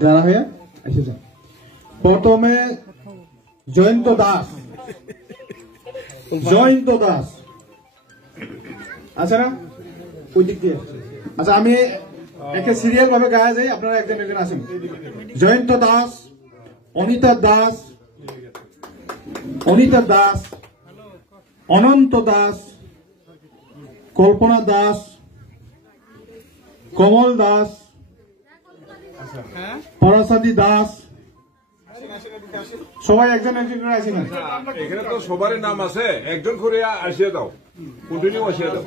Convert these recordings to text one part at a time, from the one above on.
যারা হয়ে এসেছেন প্রথমে জয়ন্ত দাস আচ্ছা না ওই দিক দিয়ে আচ্ছা আমি একে সিরিয়াল ভাবে গায়া যাই আপনারা একজন একজন আসেন জয়ন্ত দাস অনিতা দাস অনন্ত দাস কল্পনা দাস কমল দাস পরাসাদি দাস সবাই একজন একজন করে আসেন এখানে তো সবারই নাম আছে একজন করে আসিয়ে দাও কন্টিনিউ আসিয়ে দাও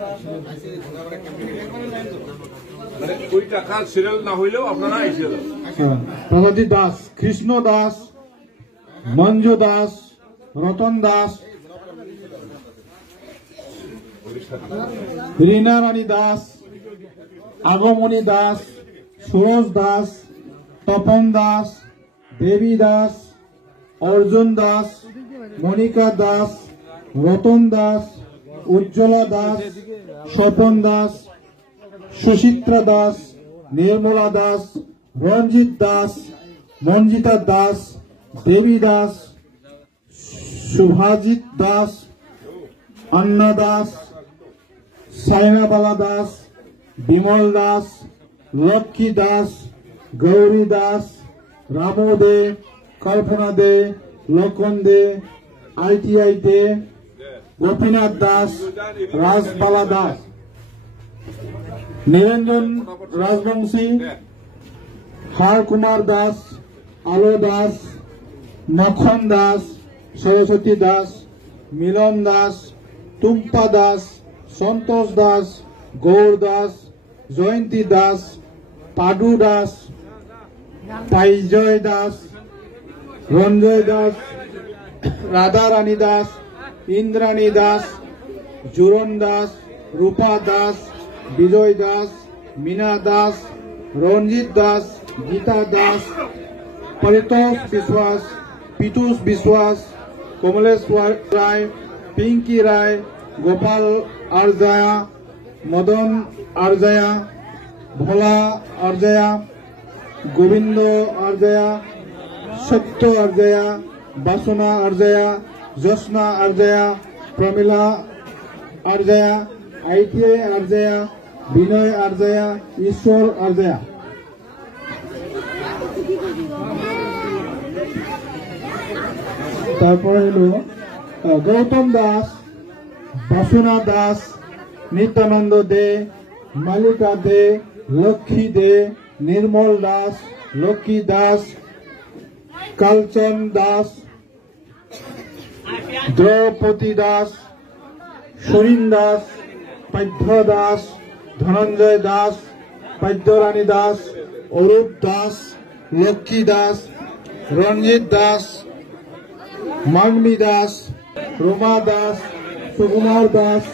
মানে ওই টাকা সিরিয়াল না হইলেও আপনারা আসিয়ে দাও পরাসাদি দাস কৃষ্ণ দাস মঞ্জু দাস রতন দাস রীনা রানী দাস আগমনী দাস সুরজ দাস তপন দাস দেবী দাস অর্জুন দাস মনিকা দাস রতন দাস উজ্জ্বলা দাস স্বপন দাস সুচিত্রা দাস নির্মলা দাস রঞ্জিত দাস মঞ্জিতা দাস দেবী দাস শুভাজিৎ দাস अन्ना दास सायनाबाला दास विमल दास लक्ष्मी दास गौरी दास रामो दे कल्पना दे लखन दे ITI दे गोपीनाथ दास राजबाला दास निरंजन राजवंशी हार कुमार दास आलो दास मखन दास सरस्वती दास मिलन दास টুম্পা দাস সন্তোষ দাস গৌর দাস জয়ন্তী দাস পাডু দাস পাইজয় দাস রঞ্জয় দাস রাধা রানী দাস ইন্দ্রাণী দাস জুরন দাস রূপা দাস বিজয় দাস মীনা দাস রঞ্জিত দাস গীতা দাস परितोष विश्वास पीतूष विश्वास कमलेश्वर राय पिंकी राय गोपाल आरजाया मदन आरजाया भोला आरजाया गोविंद आरजाया सत्य आरजाया बासना आरजाया जोस्ना आरजाया प्रमिला आरजाया ITI आरजाया विनय आरजाया ईश्वर आरजाया তারপরে হলো गौतम दास बासुना दास नित्यानंद दे मालिका दे लक्ष्मी दे निर्मल दास लक्ष्मी दास कालचन दास द्रौपदी दास सुरीन दास पाध्य दास धनंजय दास पाद्यरानी दास अरूप दास लक्ष्मी दास रंजित दास मांगमी दास रोमा दास सुकुमार दास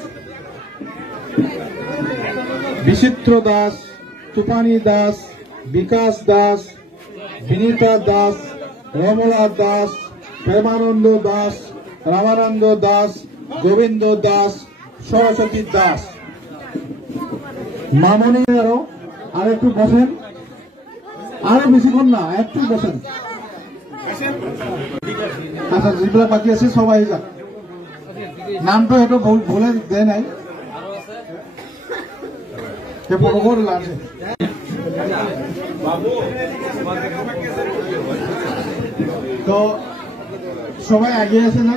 विचित्र दास तुफानी दास विकास दास विनीता दास रमला दास प्रेमानंद दास रामानंद दास गोविंद दास सरस्वती दास मामनी আর একটু বসেন আরো বেশিক্ষণ না একটু বসেন আচ্ছা যেগুলো বাকি আছে সবাই যাক নামটা একটু বলে দেয় নাই তো সবাই এগিয়ে আছে না